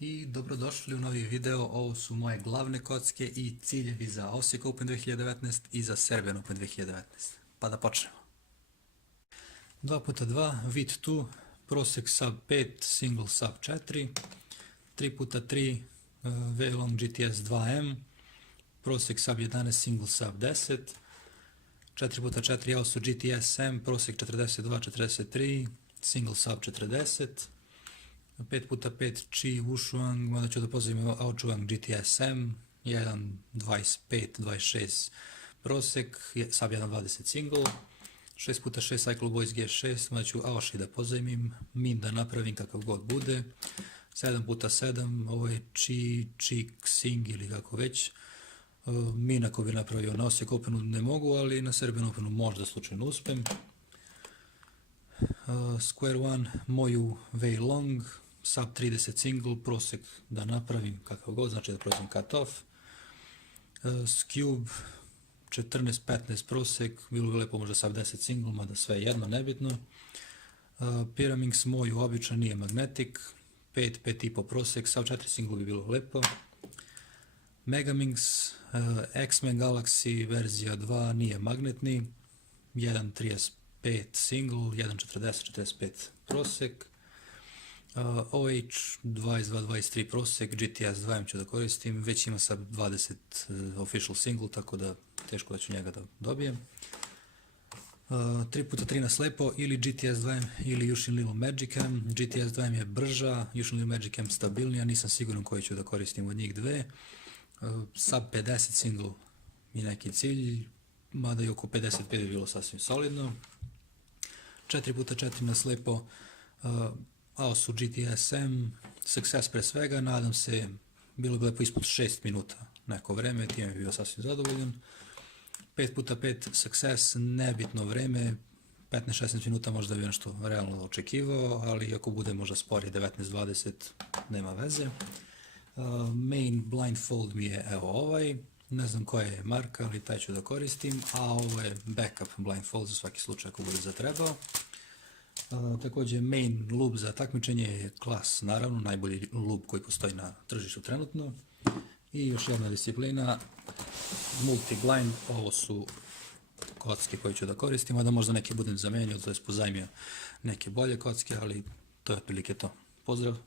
I dobrodošli u novi video. Ovo su moje glavne kocke i ciljevi za Osijek Open 2019 i za Serbian Open 2019. Pa da počnemo. 2x2 VIT2, prosek sub 5, single sub 4, 3x3 Veilong GTS 2M, prosek sub 11, single sub 10, 4x4 Yaosu GTS M, prosek 42-43, single sub 40, 5x5 Chi Wushuang, onda ću da pozdravim Aochuang GTS M, 1.25-26 prosek, sub 1.20 single, 6x6 Cycle Boys G6, onda ću Aoshi da pozajmim, min da napravim kakav god bude, 7x7, ovo je Chi Xing ili kako već, min ako bi napravio na Osijek Openu ne mogu, ali na Serbian Openu možda slučajno uspem. Square One, moju Veilong, sub 30 single, prosek da napravim kakav god, znači da prođem cut off. Scube, 14-15 prosek, bilo bi lepo možda sub 10 single, mada sve jedno, nebitno. Pyraminx, moju običan, nije magnetic, 5-5,5 prosek, sub 4 single bi bilo lepo. Megaminx, X-Men Galaxy verzija 2, nije magnetni, 1.35 single, 1.40-45 prosek. OH 22-23 prosek, GTS 2M ću da koristim, već ima sub 20 official single, tako da teško da ću njega da dobijem. 3x3 na slepo, ili GTS 2M ili Yushin Little Magicam. GTS 2M je brža, Yushin Little Magicam stabilnija, nisam siguran koji ću da koristim od njih dve. Sub 50 single je neki cilj, mada i oko 55 bi bilo sasvim solidno. 4x4 na slepo, Aosu GTS M, Success pre svega, nadam se, bilo bi lepo ispod 6 minuta neko vreme, time bi bio sasvim zadovoljan. 5x5 Success, nebitno vreme, 15-16 minuta možda bi nešto realno očekivao, ali ako bude možda spori 19-20, nema veze. Main blindfold mi je evo ovaj, ne znam koja je marka, ali taj ću da koristim, a ovo je backup blindfold za svaki slučaj ako bude zatrebao. Također main lub za takmičenje je Klas, naravno, najbolji lub koji postoji na tržištu trenutno. I još jedna disciplina, multi-blind, ovo su kocke koje ću da koristim, a da možda neke budem zamenio, to je pozajmio neke bolje kocke, ali to je otprilike to. Pozdrav!